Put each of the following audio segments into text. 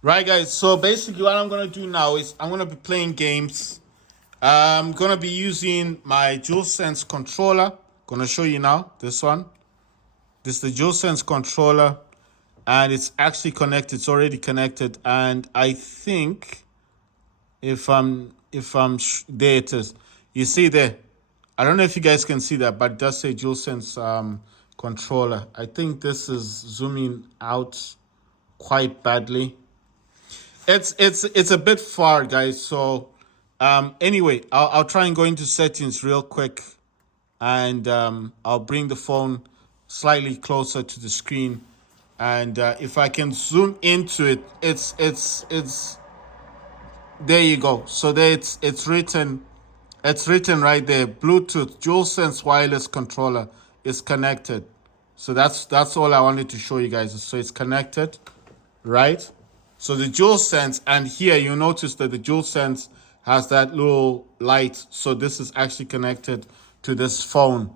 Right, guys. So basically, what I'm gonna do now is I'm gonna be playing games. I'm gonna be using my DualSense controller. Gonna show you now this one. This is the DualSense controller, and it's actually connected. It's already connected, and I think there it is. You see there. I don't know if you guys can see that, but it does say DualSense controller. I think this is zooming out quite badly. It's a bit far, guys. So anyway, I'll try and go into settings real quick, and I'll bring the phone slightly closer to the screen, and if I can zoom into it, it's there you go. So there it's written right there. Bluetooth DualSense wireless controller is connected. So that's all I wanted to show you guys. So it's connected, right? So the DualSense, and here you notice that the DualSense has that little light. So this is actually connected to this phone,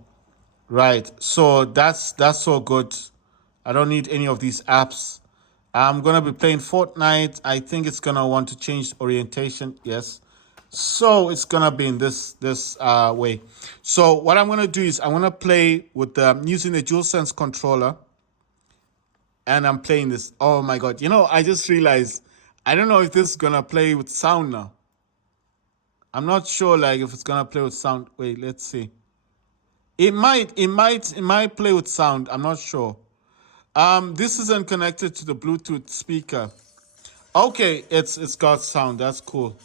right? So that's all good. I don't need any of these apps. I'm gonna be playing Fortnite. I think it's gonna want to change orientation. Yes. So it's gonna be in this way. So what I'm gonna do is I'm gonna play with using the DualSense controller, and I'm playing this. Oh my god! I just realized I don't know if this is gonna play with sound now. I'm not sure, like, if it's gonna play with sound. Wait, let's see. It might play with sound. I'm not sure. This isn't connected to the Bluetooth speaker. Okay, it's got sound. That's cool.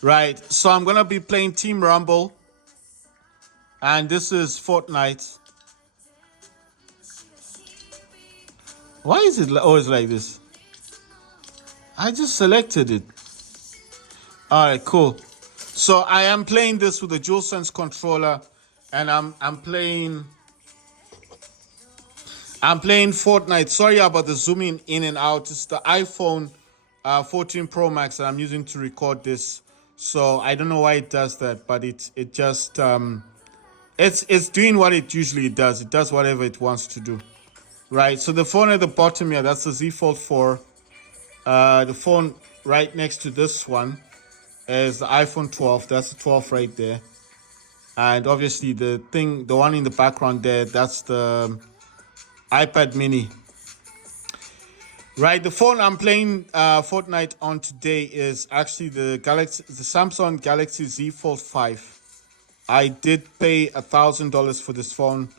Right. So I'm gonna be playing Team Rumble, and this is Fortnite. Why is it always like this? I just selected it. All right, cool. So I am playing this with the DualSense controller, and I'm playing Fortnite. Sorry about the zooming in and out. It's the iPhone 14 Pro Max that I'm using to record this. So I don't know why it does that, but it just it's doing what it usually does. It does whatever it wants to do. Right. So the phone at the bottom here, that's the Z Fold 4. The phone right next to this one is the iPhone 12. That's the 12 right there. And obviously the one in the background there, that's the iPad mini. Right, the phone I'm playing Fortnite on today is actually the Samsung Galaxy Z Fold 5. I did pay $1,000 for this phone.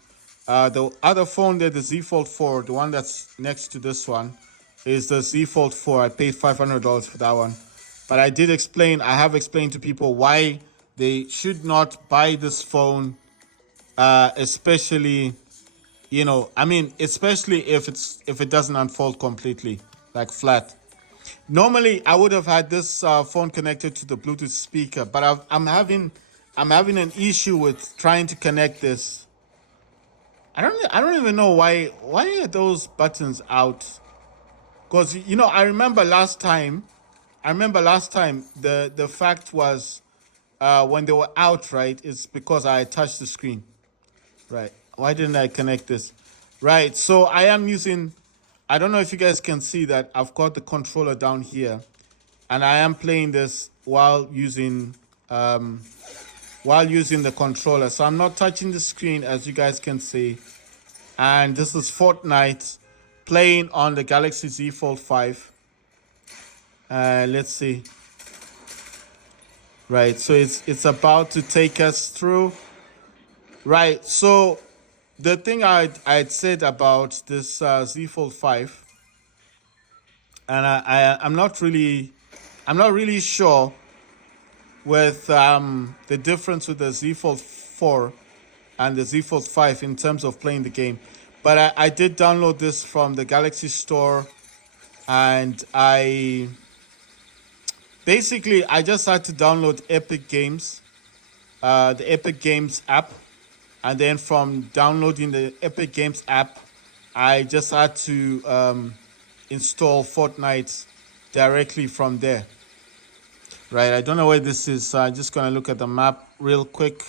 The other phone there, the Z Fold 4, the one that's next to this one, is the Z Fold 4. I paid $500 for that one. But I have explained to people why they should not buy this phone, especially especially if it doesn't unfold completely, like flat. Normally, I would have had this phone connected to the Bluetooth speaker, but I'm having an issue with trying to connect this. I don't even know why are those buttons out? Because I remember last time the fact was when they were out, right? It's because I touched the screen. Right. Why didn't I connect this? Right. So I am using, I don't know if you guys can see that I've got the controller down here, and I am playing this while using the controller. So I'm not touching the screen, as you guys can see. And this is Fortnite playing on the Galaxy Z Fold 5. Let's see. Right. So it's about to take us through. Right. So the thing I'd said about this Z Fold 5, and I'm not really sure with the difference with the Z Fold 4 and the Z Fold 5 in terms of playing the game. But I did download this from the Galaxy Store, and I just had to download Epic Games, the Epic Games app. And then from downloading the Epic Games app, I just had to install Fortnite directly from there. Right, I don't know where this is, so I'm just going to look at the map real quick.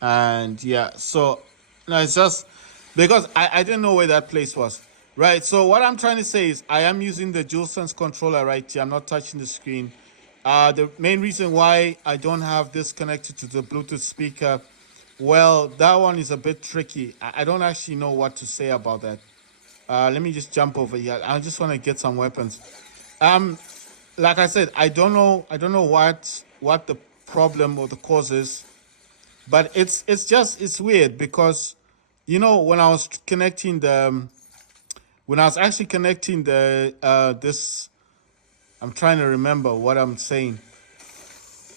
And yeah, so no, it's just because I didn't know where that place was. Right. So what I'm trying to say is I am using the DualSense controller right here. I'm not touching the screen. The main reason why I don't have this connected to the Bluetooth speaker, well, that one is a bit tricky. I don't actually know what to say about that. Let me just jump over here. I just want to get some weapons. Like I said, I don't know. I don't know what the problem or the cause is, but it's weird because, when I was connecting when I was actually connecting this, I'm trying to remember what I'm saying.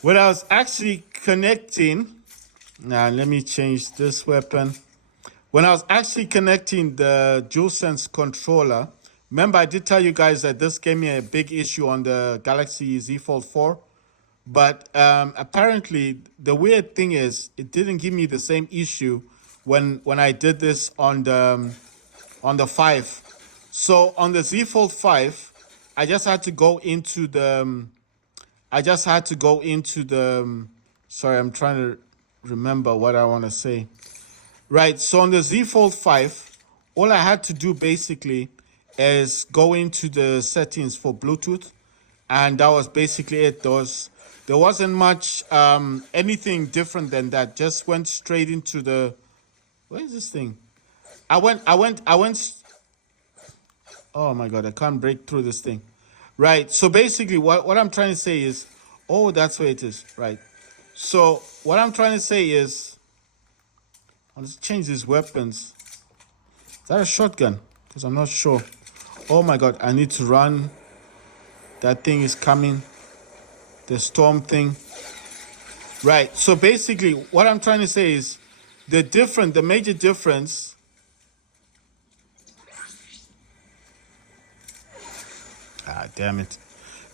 When I was actually connecting, now let me change this weapon. When I was actually connecting the DualSense controller, remember I did tell you guys that this gave me a big issue on the Galaxy Z Fold 4. But apparently, the weird thing is, it didn't give me the same issue when I did this on the 5. So on the Z Fold 5, I just had to go into the. Sorry, I'm trying to remember what I want to say. Right. So on the Z Fold 5, all I had to do basically is go into the settings for Bluetooth, and that was basically it. There wasn't much anything different than that. Just went straight into the. Where is this thing? I went. Oh my god, I can't break through this thing. Right. So basically, what I'm trying to say is, oh, that's where it is. Right. So what I'm trying to say is, let's change these weapons. Is that a shotgun? Because I'm not sure. Oh my god, I need to run. That thing is coming. The storm thing. Right. So basically, what I'm trying to say is, the major difference. Ah, damn it.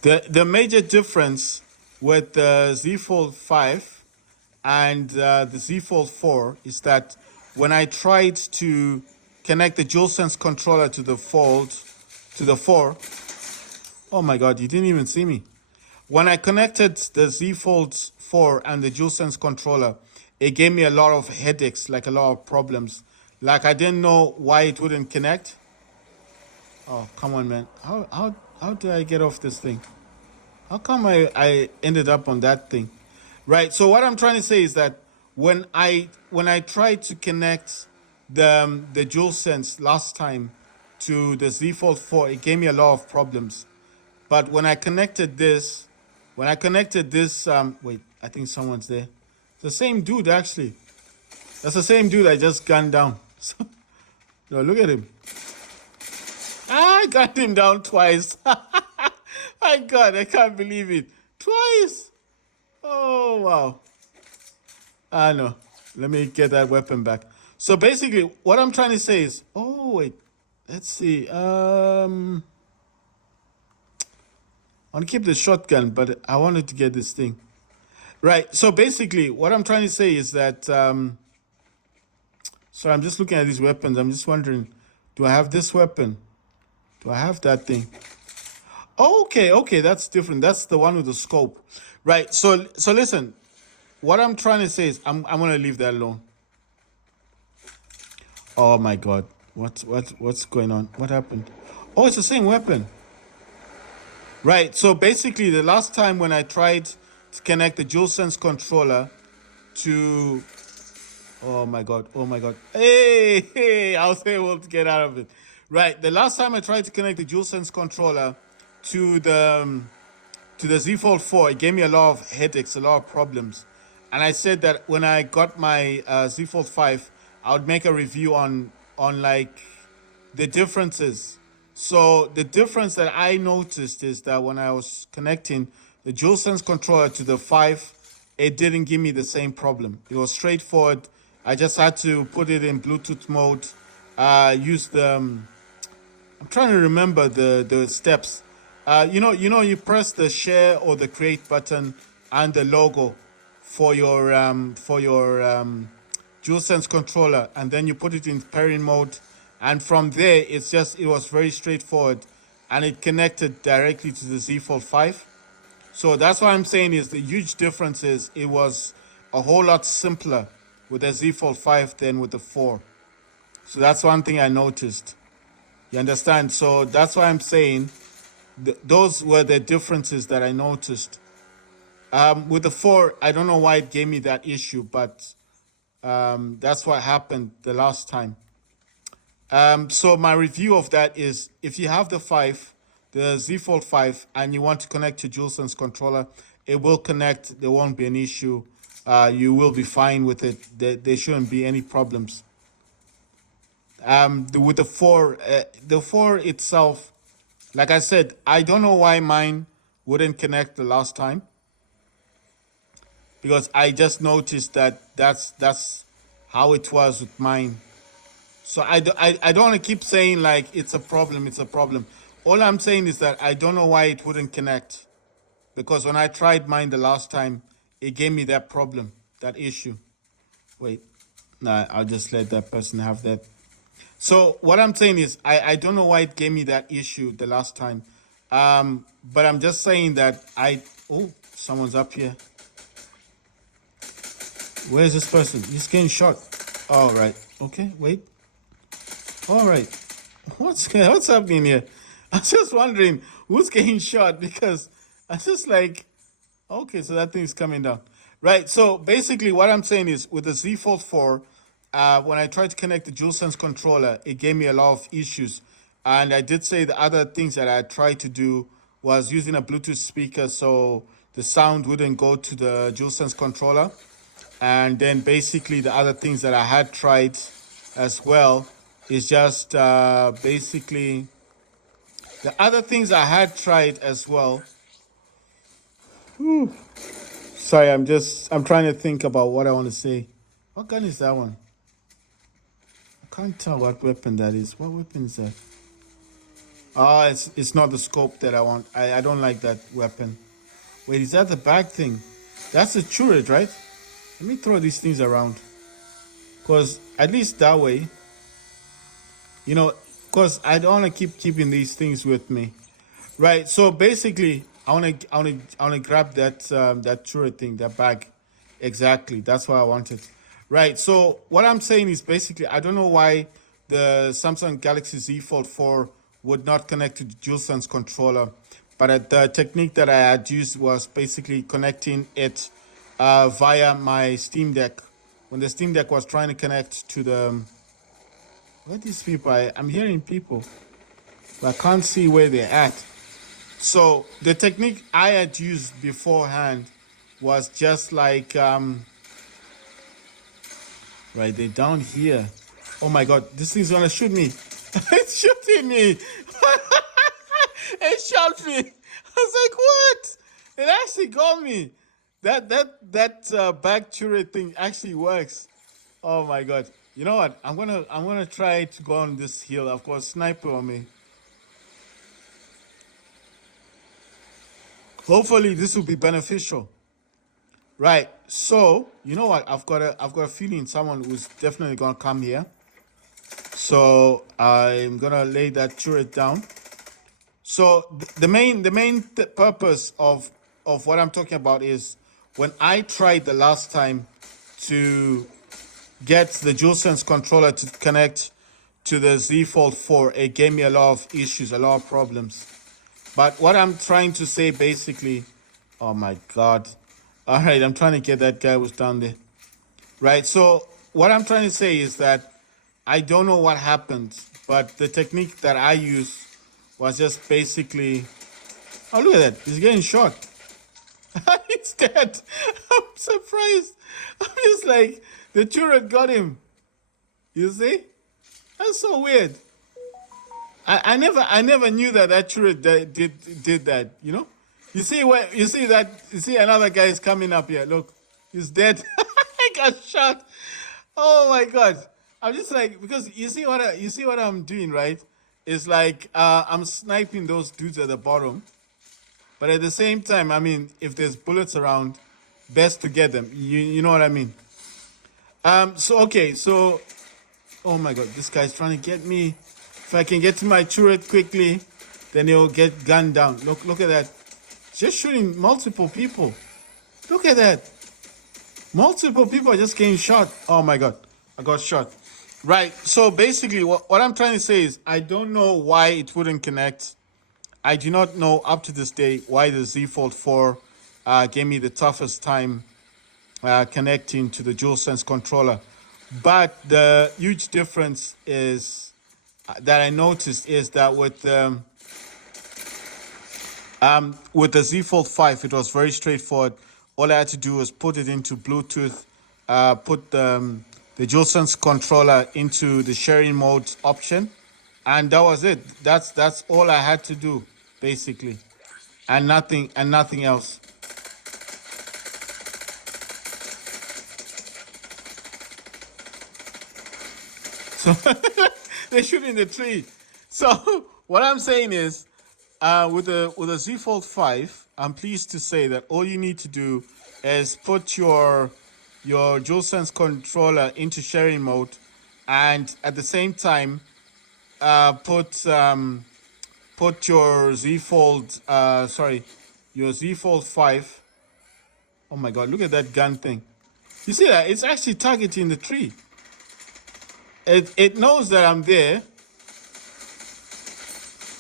The major difference with the Z Fold 5 and the Z Fold 4 is that when I tried to connect the DualSense controller to the 4, oh my god, you didn't even see me. When I connected the Z Fold 4 and the DualSense controller, it gave me a lot of headaches, like a lot of problems. Like I didn't know why it wouldn't connect. Oh, come on, man. How did I get off this thing? How come I ended up on that thing? Right. So what I'm trying to say is that when I tried to connect the DualSense last time to the Z Fold 4, it gave me a lot of problems. But when I connected this, wait, I think someone's there. It's the same dude actually. That's the same dude I just gunned down. No, look at him. I got him down twice. My God, I can't believe it. Twice. Oh, wow. I know. Let me get that weapon back. So basically, what I'm trying to say is, oh, wait. Let's see. I want to keep the shotgun, but I wanted to get this thing. Right. So basically, what I'm trying to say is that, sorry, I'm just looking at these weapons. I'm just wondering, do I have this weapon? Do I have that thing? Okay, that's different. That's the one with the scope. Right. So listen, what I'm trying to say is I'm gonna leave that alone. Oh my god. What's going on? What happened? Oh, it's the same weapon. Right. So basically the last time when I tried to connect the DualSense controller to oh my god. Hey, I was able to get out of it. Right. The last time I tried to connect the DualSense controller to the Z Fold 4, it gave me a lot of headaches, a lot of problems. And I said that when I got my Z Fold 5, I would make a review on like the differences. So the difference that I noticed is that when I was connecting the DualSense controller to the 5, it didn't give me the same problem. It was straightforward. I just had to put it in Bluetooth mode, use the I'm trying to remember the steps. You press the share or the create button and the logo for your DualSense controller, and then you put it in pairing mode, and from there it was very straightforward, and it connected directly to the Z Fold 5. So that's what I'm saying is the huge difference is it was a whole lot simpler with the Z Fold 5 than with the 4. So that's one thing I noticed. You understand? So that's why I'm saying those were the differences that I noticed. With the 4, I don't know why it gave me that issue, but that's what happened the last time. So my review of that is, if you have the 5, the Z Fold 5, and you want to connect to DualSense controller, it will connect. There won't be an issue. You will be fine with it. There shouldn't be any problems. With the 4 itself, like I said, I don't know why mine wouldn't connect the last time, because I just noticed that that's how it was with mine. So I don't want to keep saying like it's a problem, it's a problem. All I'm saying is that I don't know why it wouldn't connect, because when I tried mine the last time, it gave me that problem, that issue. Wait, nah, I'll just let that person have that. So what I'm saying is I don't know why it gave me that issue the last time. But I'm just saying that oh, someone's up here. Where's this person? He's getting shot. All right. Okay, wait. All right. What's happening here? I'm just wondering who's getting shot, because I'm just like, okay, so that thing's coming down. Right, so basically what I'm saying is, with the Z Fold 4, when I tried to connect the DualSense controller, it gave me a lot of issues. And I did say the other things that I tried to do was using a Bluetooth speaker so the sound wouldn't go to the DualSense controller. And then basically the other things that I had tried as well is just basically the other things I had tried as well. Whew. Sorry, I'm trying to think about what I want to say. What gun is that one? I can't tell what weapon that is. What weapon is that? Oh, it's not the scope that I want. I don't like that weapon. Wait, is that the bag thing? That's the turret, right? Let me throw these things around. Because at least that way, you know, because I don't want to keeping these things with me. Right, so basically, I wanna grab that that turret thing, that bag. Exactly, that's what I wanted. Right, so what I'm saying is basically, I don't know why the Samsung Galaxy Z Fold 4 would not connect to the DualSense controller, but the technique that I had used was basically connecting it via my Steam Deck. When the Steam Deck was trying to connect to the... Where are these people? I'm hearing people, but I can't see where they're at. So the technique I had used beforehand was just like, right, they're down here. Oh my God, this thing's gonna shoot me. It's shooting me. It shot me. I was like, what? It actually got me. That back turret thing actually works. Oh my God. You know what? I'm gonna try to go on this hill. I've got a sniper on me. Hopefully this will be beneficial. Right. So, you know what? I've got a feeling someone who's definitely gonna come here. So I'm gonna lay that turret down. So the main purpose of what I'm talking about is, when I tried the last time to get the DualSense controller to connect to the Z Fold 4, it gave me a lot of issues, a lot of problems. But what I'm trying to say basically, oh my God. All right, I'm trying to get that guy who's down there. Right, so what I'm trying to say is that I don't know what happened, but the technique that I used was just basically... Oh, look at that. He's getting shot. He's dead. I'm surprised. I'm just like, the turret got him. You see? That's so weird. I never knew that turret did that, you know? You see another guy is coming up here. Look, he's dead. I got shot. Oh my God. I'm just like, because you see what I'm doing, right? It's like I'm sniping those dudes at the bottom. But at the same time, I mean, if there's bullets around, best to get them. You know what I mean? So okay, so oh my God, this guy's trying to get me. If I can get to my turret quickly, then he'll get gunned down. Look at that. Just shooting multiple people. Look at that. Multiple people are just getting shot. Oh my God, I got shot. Right. So basically, what I'm trying to say is I don't know why it wouldn't connect. I do not know up to this day why the Z Fold 4 gave me the toughest time connecting to the DualSense controller. But the huge difference is that I noticed is that with the Z Fold 5, it was very straightforward. All I had to do was put it into Bluetooth, put the DualSense controller into the sharing mode option, and that was it. That's all I had to do, basically, and nothing else. So they shoot in the tree. So what I'm saying is, with a Z Fold 5, I'm pleased to say that all you need to do is put your DualSense controller into sharing mode, and at the same time, put your Z Fold, your Z Fold 5. Oh my God! Look at that gun thing. You see that? It's actually targeting the tree. It knows that I'm there.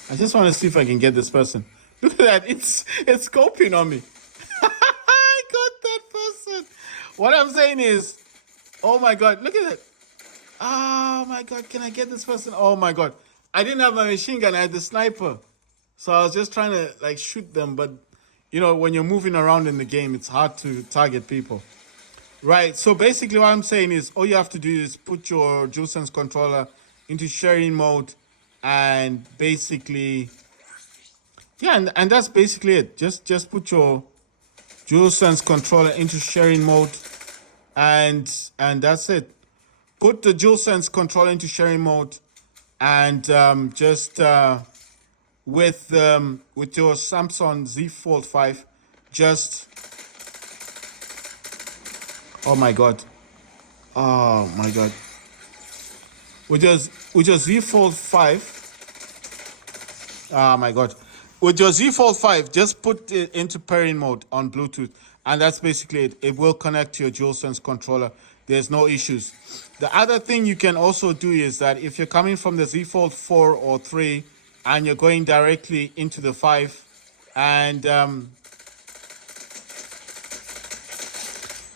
I just want to see if I can get this person. Look at that. It's scoping on me. I got that person. What I'm saying is, oh my God, look at it. Oh my God, can I get this person? Oh my God. I didn't have a machine gun, I had the sniper. So I was just trying to like shoot them, but you know, when you're moving around in the game, it's hard to target people. Right. So basically what I'm saying is all you have to do is put your DualSense controller into sharing mode, and basically yeah, and that's basically it. Just put your DualSense controller into sharing mode, and that's it. Put the DualSense controller into sharing mode, and just with your Samsung Z Fold 5, just oh my God, with your Z Fold 5, oh my God, with your Z Fold 5, just put it into pairing mode on Bluetooth, and that's basically it. It will connect to your DualSense controller. There's no issues. The other thing you can also do is that if you're coming from the Z Fold 4 or 3 and you're going directly into the 5, and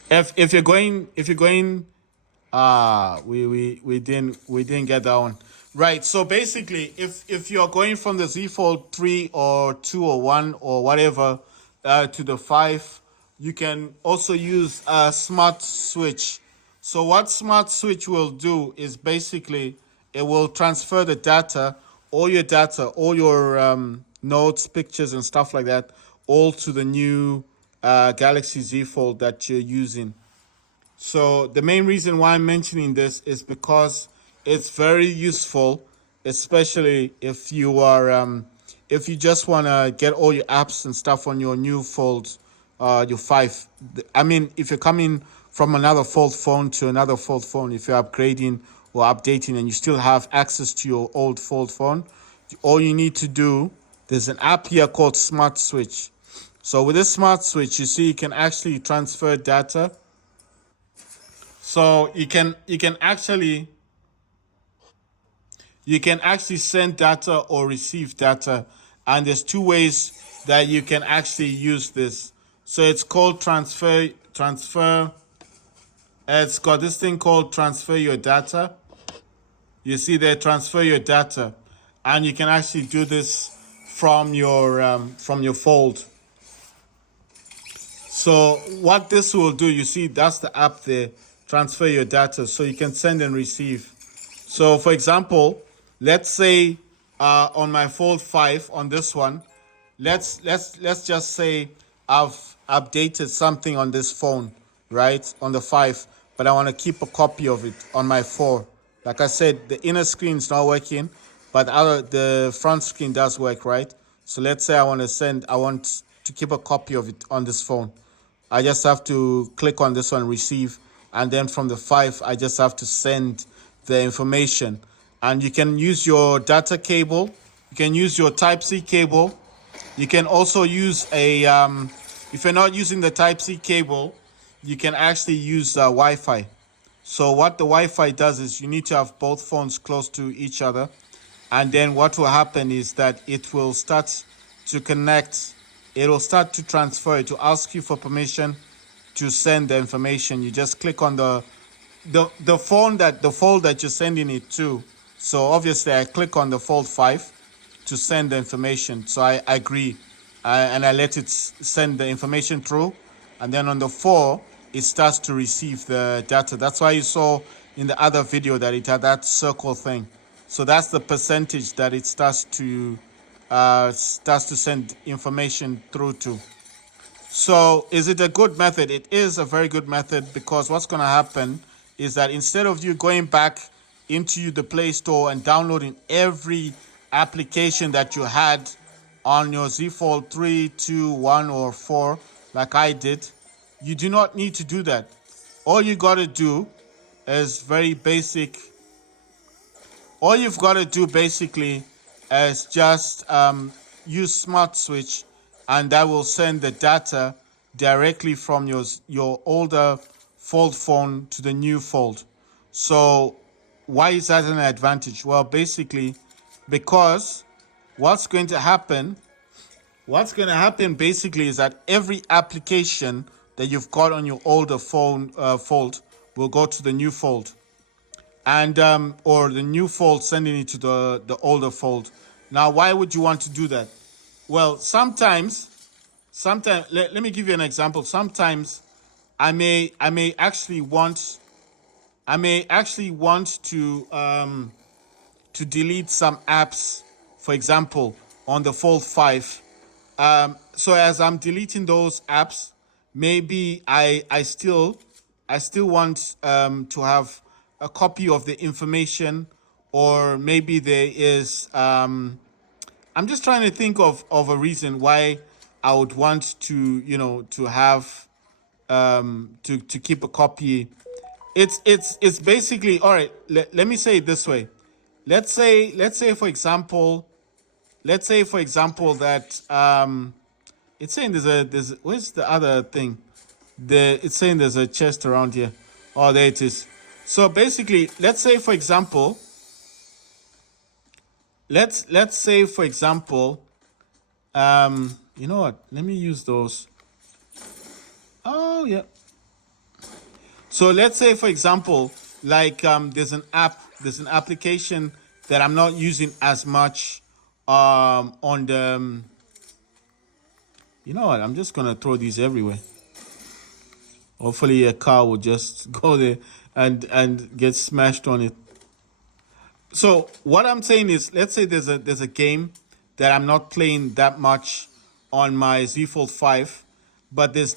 if you're going we didn't get that one right. So basically, if you're going from the Z Fold 3 or 2 or 1 or whatever to the 5, you can also use a smart switch. So what smart switch will do is basically it will transfer the data, all your notes, pictures, and stuff like that, all to the new Galaxy Z Fold that you're using. So the main reason why I'm mentioning this is because it's very useful, especially if you are if you just want to get all your apps and stuff on your new Fold, your 5. I mean, if you're coming from another Fold phone to another Fold phone, if you're upgrading or updating and you still have access to your old Fold phone, all you need to do, there's an app here called Smart Switch. So with this Smart Switch, you see you can actually transfer data. So you can actually send data or receive data, and there's two ways that you can actually use this. So it's called transfer. It's got this thing called transfer your data. You see there, transfer your data, and you can actually do this from your Fold. So what this will do, you see, that's the app there, transfer your data, so you can send and receive. So for example, let's say on my Fold 5, on this one, let's just say I've updated something on this phone, right, on the 5, but I want to keep a copy of it on my 4. Like I said, the inner screen is not working, but the front screen does work, right? So let's say I want to keep a copy of it on this phone. I just have to click on this one, receive, and then from the 5, I just have to send the information. And you can use your data cable, you can use your Type-C cable, you can also use if you're not using the Type-C cable, you can actually use Wi-Fi. So what the Wi-Fi does is you need to have both phones close to each other, and then what will happen is that it will start to connect. It will start to transfer. It will ask you for permission to send the information. You just click on the phone that the fold that you're sending it to. So obviously I click on the fold 5 to send the information. So I agree, and I let it send the information through, and then on the 4 it starts to receive the data. That's why you saw in the other video that it had that circle thing. So that's the percentage that it starts to send information through to. So is it a good method? It is a very good method, because what's going to happen is that instead of you going back into the Play Store and downloading every application that you had on your Z Fold 3, 2, 1, or 4, like I did, you do not need to do that. All you got to do is very basic. All you've got to do basically is just use Smart Switch, and that will send the data directly from your older Fold phone to the new Fold. So why is that an advantage? Well, basically, because what's going to happen basically is that every application that you've got on your older phone Fold will go to the new Fold, and or the new Fold sending it to the older Fold. Now, why would you want to do that? Well, sometimes let me give you an example. Sometimes I may actually want to delete some apps, for example, on the Fold 5. So as I'm deleting those apps, maybe I still want to have a copy of the information, or maybe there is I'm just trying to think of a reason why I would want to have to keep a copy. It's basically, all right, let me say it this way. Let's say for example that it's saying there's where's the other thing? It's saying there's a chest around here. Oh, there it is. So basically, let's say for example, you know what? Let me use those. Oh yeah. So let's say for example, like there's an application that I'm not using as much on the. You know what? I'm just gonna throw these everywhere. Hopefully a car will just go there and get smashed on it. So what I'm saying is, let's say there's a game that I'm not playing that much on my Z Fold 5, but there's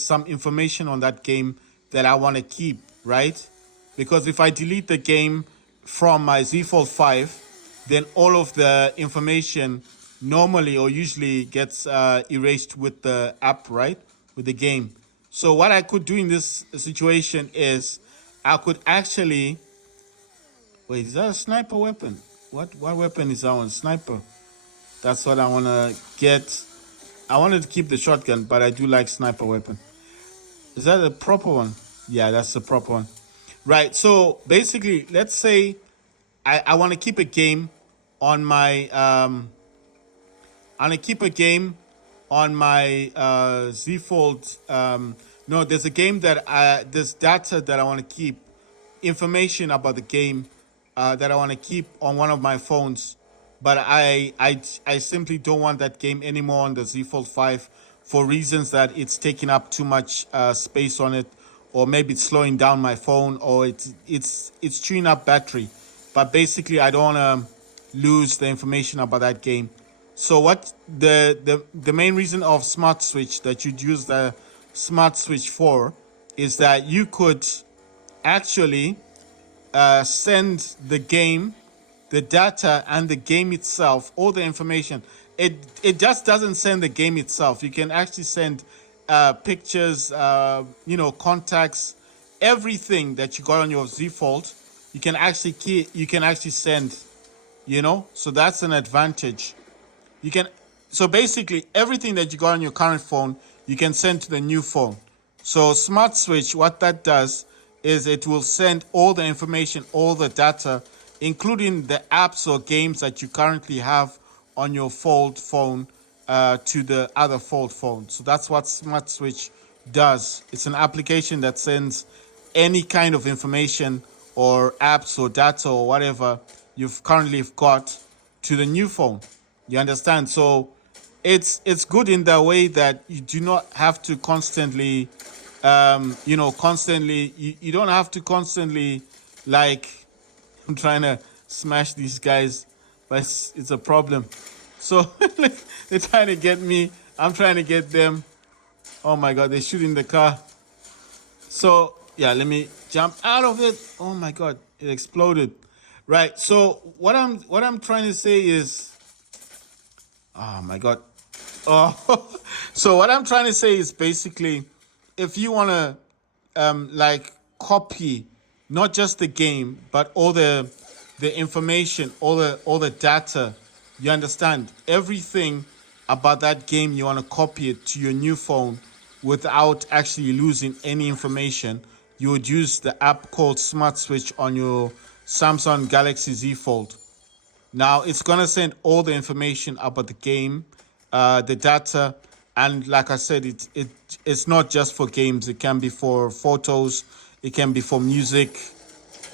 some information on that game that I want to keep, right? Because if I delete the game from my Z Fold 5, then all of the information normally or usually gets erased with the app, right? With the game. So what I could do in this situation is I could actually... Wait, is that a sniper weapon? What weapon is that one? Sniper. That's what I want to get. I wanted to keep the shotgun, but I do like sniper weapon. Is that a proper one? Yeah, that's the proper one. Right, so basically, let's say I want to keep a game on my... I want to keep a game on my Z Fold. No, there's a game that... there's data that I want to keep. Information about the game that I want to keep on one of my phones, but I simply don't want that game anymore on the Z Fold 5 for reasons that it's taking up too much space on it, or maybe it's slowing down my phone, or it's chewing up battery. But basically, I don't want to lose the information about that game. So what the main reason of Smart Switch that you'd use the Smart Switch for is that you could actually send the game, the data, and the game itself, all the information. It just doesn't send the game itself. You can actually send pictures, contacts, everything that you got on your Z Fold. You can actually send. So that's an advantage. So basically everything that you got on your current phone, you can send to the new phone. So Smart Switch, what that does is it will send all the information, all the data, including the apps or games that you currently have on your fold phone to the other fold phone. So that's what Smart Switch does. It's an application that sends any kind of information or apps or data or whatever you've currently got to the new phone. You understand? So it's good in the way that you do not have to constantly you don't have to constantly, like, I'm trying to smash these guys, but it's a problem. So they're trying to get me, I'm trying to get them. Oh my god, they're shooting the car. So yeah, let me jump out of it. Oh my god, it exploded. Right. So what I'm trying to say is, oh my god. Oh, so what I'm trying to say is basically, if you want to like copy not just the game but all the information, all the data, you understand, everything about that game, you want to copy it to your new phone without actually losing any information, you would use the app called Smart Switch on your Samsung Galaxy Z Fold. Now it's gonna send all the information about the game, the data, and like I said, it's not just for games. It can be for photos, it can be for music,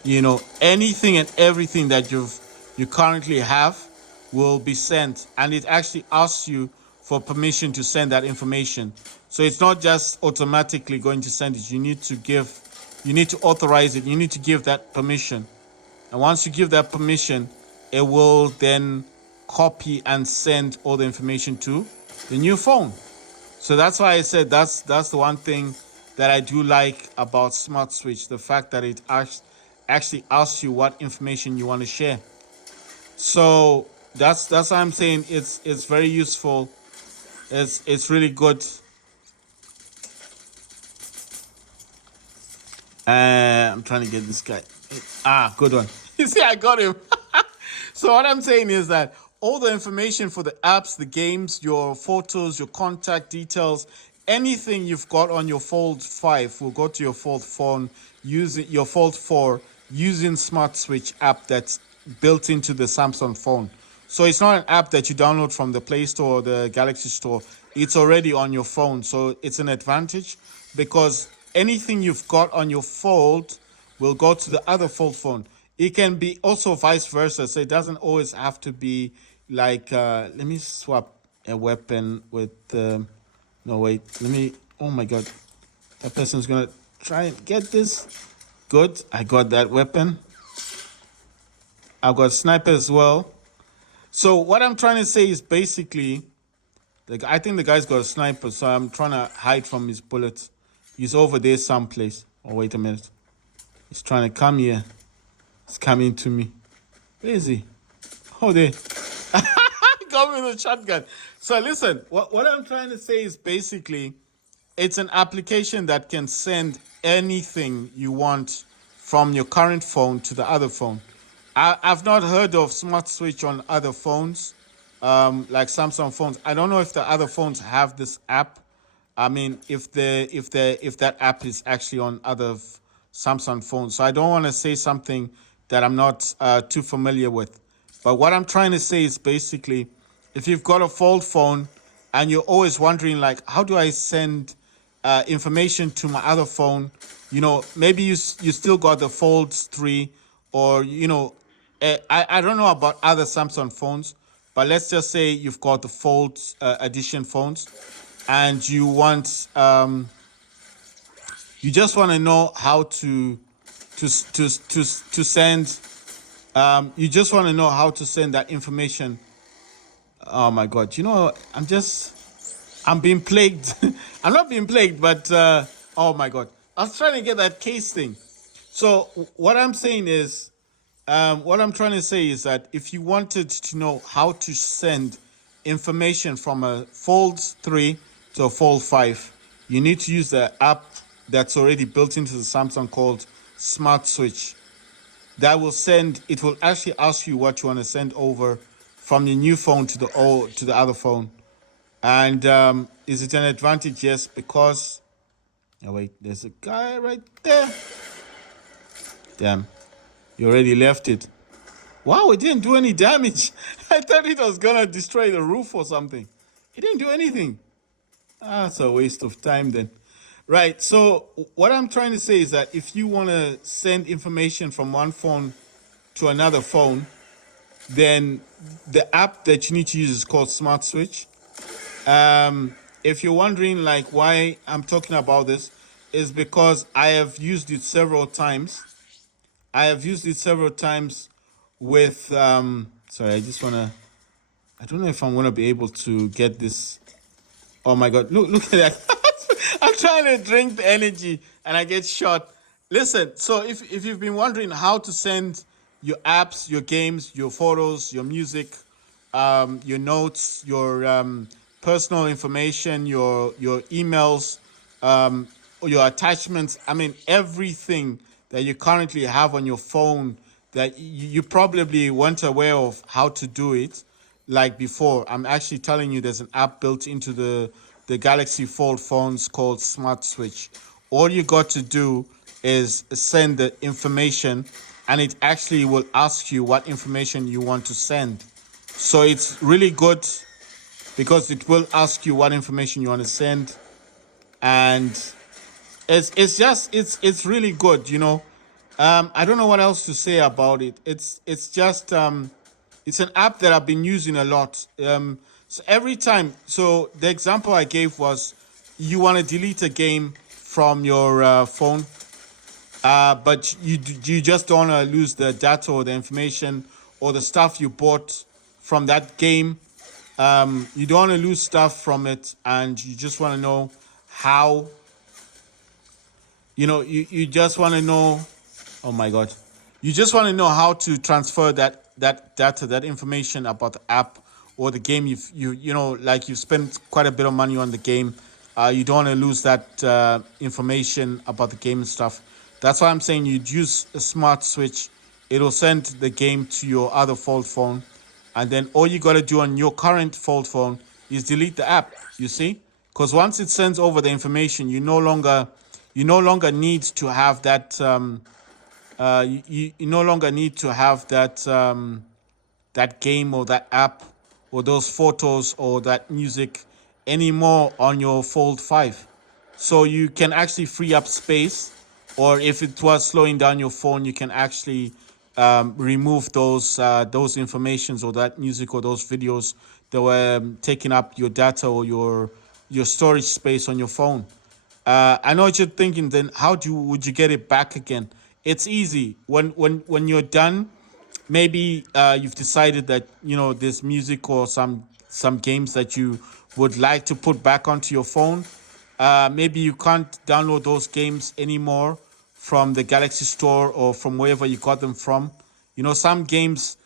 anything and everything that you currently have will be sent, and it actually asks you for permission to send that information. So it's not just automatically going to send it. You need to authorize it. You need to give that permission. And once you give that permission, it will then copy and send all the information to the new phone. So that's why I said that's the one thing that I do like about Smart Switch, the fact that it actually asks you what information you want to share. So that's why I'm saying it's very useful. It's really good. I'm trying to get this guy. Good one. You see, I got him. So what I'm saying is that all the information for the apps, the games, your photos, your contact details, anything you've got on your Fold 5 will go to your Fold phone using your Fold 4 using Smart Switch app that's built into the Samsung phone. So it's not an app that you download from the Play Store or the Galaxy Store. It's already on your phone. So it's an advantage because anything you've got on your Fold will go to the other Fold phone. It can be also vice versa. So it doesn't always have to be like, let me swap a weapon with, no, wait, oh my God. That person's going to try and get this. Good. I got that weapon. I've got a sniper as well. So what I'm trying to say is basically, I think the guy's got a sniper, so I'm trying to hide from his bullets. He's over there someplace. Oh, wait a minute. He's trying to come here. He's coming to me. Where is he? Oh, there. Got me with a shotgun. So listen, what I'm trying to say is basically, it's an application that can send anything you want from your current phone to the other phone. I've not heard of Smart Switch on other phones, like Samsung phones. I don't know if the other phones have this app. I mean, if that app is actually on other Samsung phones. So I don't want to say something that I'm not too familiar with. But what I'm trying to say is basically, if you've got a Fold phone and you're always wondering, like, how do I send information to my other phone? Maybe you still got the Fold 3, or, I don't know about other Samsung phones, but let's just say you've got the Fold edition phones, and you want, you just want to know how to send. You just want to know how to send that information. Oh my God! I'm being plagued. I'm not being plagued, but oh my God! I was trying to get that case thing. So what I'm saying is, what I'm trying to say is that if you wanted to know how to send information from a Fold 3 to a Fold 5, you need to use the app that's already built into the Samsung called Smart Switch. That will send, it will actually ask you what you want to send over from your new phone to the other phone. And is it an advantage? Yes, because, oh wait, there's a guy right there. Damn, you already left it. Wow, it didn't do any damage. I thought it was gonna destroy the roof or something. It didn't do anything. Ah, it's a waste of time then. Right, so what I'm trying to say is that if you want to send information from one phone to another phone, then the app that you need to use is called Smart Switch. If you're wondering like why I'm talking about this, is because I have used it several times. I have used it several times with sorry, I don't know if I'm gonna be able to get this. Oh my god, look at that. I'm trying to drink the energy and I get shot. Listen, so if you've been wondering how to send your apps, your games, your photos, your music, your notes, your personal information, your emails, your attachments, I mean everything that you currently have on your phone that you probably weren't aware of how to do it like before. I'm actually telling you there's an app built into the Galaxy Fold phones called Smart Switch. All you got to do is send the information and it actually will ask you what information you want to send. So it's really good because it will ask you what information you want to send, and it's really good, you know. I don't know what else to say about it. It's just it's an app that I've been using a lot. So every time, so the example I gave was you want to delete a game from your phone, but you just don't want to lose the data or the information or the stuff you bought from that game. You don't want to lose stuff from it, and you just want to know how. You just want to know. Oh my god, you just want to know how to transfer that data, that information about the app or the game. Like you've spent quite a bit of money on the game. You don't want to lose that information about the game and stuff. That's why I'm saying you'd use a Smart Switch. It'll send the game to your other Fold phone, and then all you got to do on your current Fold phone is delete the app. You see, because once it sends over the information, you no longer need to have that. You no longer need to have that game or that app or those photos or that music anymore on your Fold 5. So you can actually free up space, or if it was slowing down your phone, you can actually remove those informations or that music or those videos that were taking up your data or your storage space on your phone. I know what you're thinking. Then would you get it back again? It's easy. When you're done, maybe you've decided that there's music or some games that you would like to put back onto your phone. Maybe you can't download those games anymore from the Galaxy Store or from wherever you got them from. Some games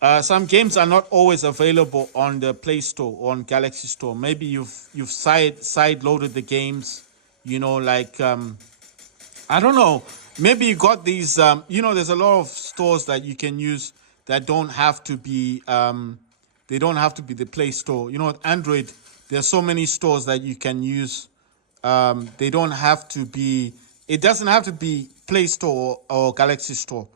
are not always available on the Play Store or on Galaxy Store. Maybe you've side loaded the games. Like I don't know. Maybe you got these. There's a lot of stores that you can use that don't have to be. They don't have to be the Play Store. Android. There's so many stores that you can use. They don't have to be. It doesn't have to be Play Store or Galaxy Store.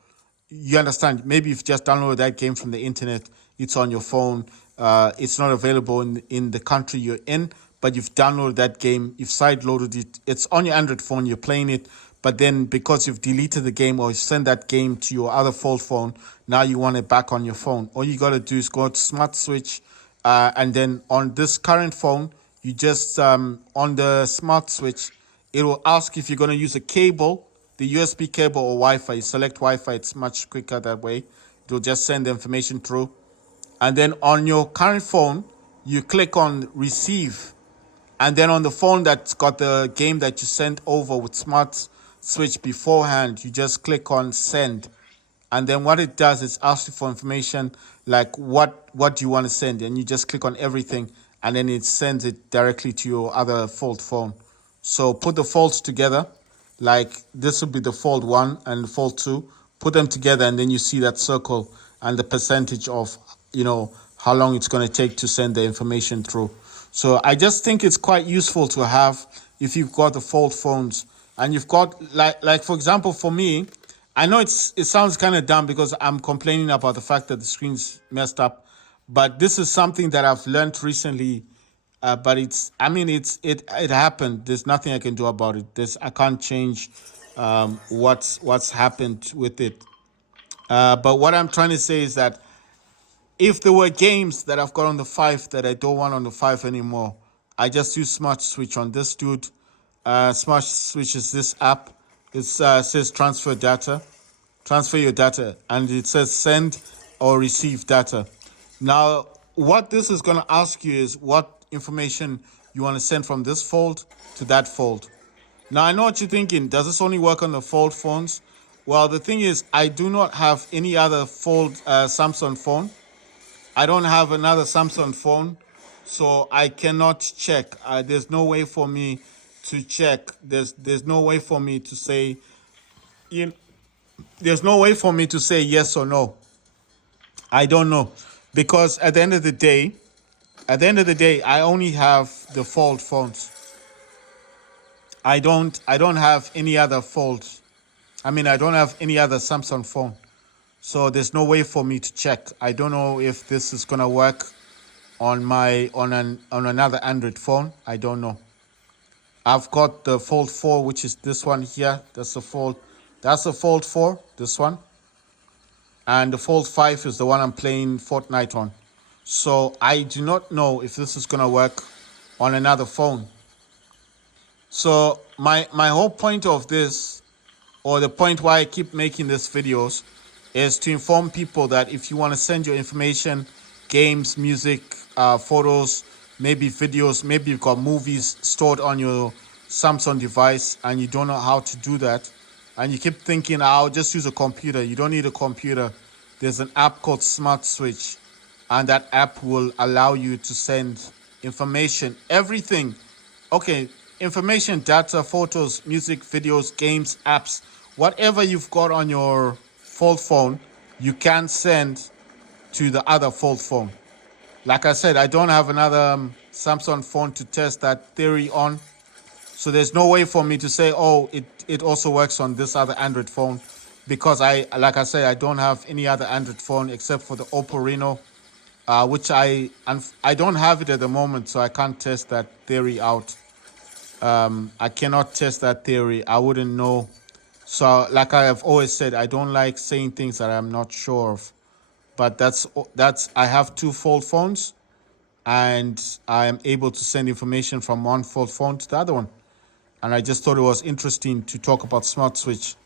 You understand? Maybe you've just downloaded that game from the internet. It's on your phone. It's not available in the country you're in, but you've downloaded that game. You've side-loaded it. It's on your Android phone. You're playing it. But then because you've deleted the game or you sent that game to your other Fold phone, now you want it back on your phone. All you got to do is go to Smart Switch. And then on this current phone, you just, on the Smart Switch, it will ask if you're going to use a cable, the USB cable or Wi-Fi. You select Wi-Fi. It's much quicker that way. It will just send the information through. And then on your current phone, you click on Receive. And then on the phone that's got the game that you sent over with Smart Switch beforehand, you just click on Send. And then what it does is ask you for information like what do you want to send, and you just click on everything, and then it sends it directly to your other Fold phone. So put the folds together, like this would be the Fold 1 and the Fold 2. Put them together, and then you see that circle and the percentage of how long it's going to take to send the information through. So I just think it's quite useful to have if you've got the Fold phones and you've got like for example, for me, I know it sounds kind of dumb because I'm complaining about the fact that the screen's messed up, but this is something that I've learned recently. But it happened. There's nothing I can do about it. I can't change what's happened with it. But what I'm trying to say is that if there were games that I've got on the 5 that I don't want on the 5 anymore, I just use Smart Switch on this dude. Smart Switch is this app. It says transfer your data, and it says send or receive data. Now, what this is going to ask you is what information you want to send from this fold to that fold. Now, I know what you're thinking. Does this only work on the fold phones? Well, the thing is, I do not have any other fold Samsung phone. I don't have another Samsung phone, so I cannot check. There's no way for me to check. There's no way for me to say, you know, there's no way for me to say yes or no. I don't know, because at the end of the day, I only have the fold phones. I don't have any other folds. I don't have any other Samsung phone. So there's no way for me to check. I don't know if this is gonna work on another Android phone. I don't know. I've got the Fold 4, which is this one here. That's the Fold 4, this one. And the Fold 5 is the one I'm playing Fortnite on. So I do not know if this is gonna work on another phone. So my whole point of this, or the point why I keep making these videos, is to inform people that if you want to send your information, games, music, photos, maybe videos, maybe you've got movies stored on your Samsung device and you don't know how to do that, and you keep thinking, I'll just use a computer. You don't need a computer. There's an app called Smart Switch, and that app will allow you to send information, everything. Okay, information, data, photos, music, videos, games, apps, whatever you've got on your Fold phone, you can send to the other Fold phone. Like I said, I don't have another Samsung phone to test that theory on. So there's no way for me to say, oh, it also works on this other Android phone, because like I said, I don't have any other Android phone except for the Oppo Reno, which I don't have it at the moment, so I can't test that theory out. I cannot test that theory. I wouldn't know. So like I have always said, I don't like saying things that I'm not sure of. But that's I have 2 Fold phones, and I am able to send information from one Fold phone to the other one. And I just thought it was interesting to talk about Smart Switch.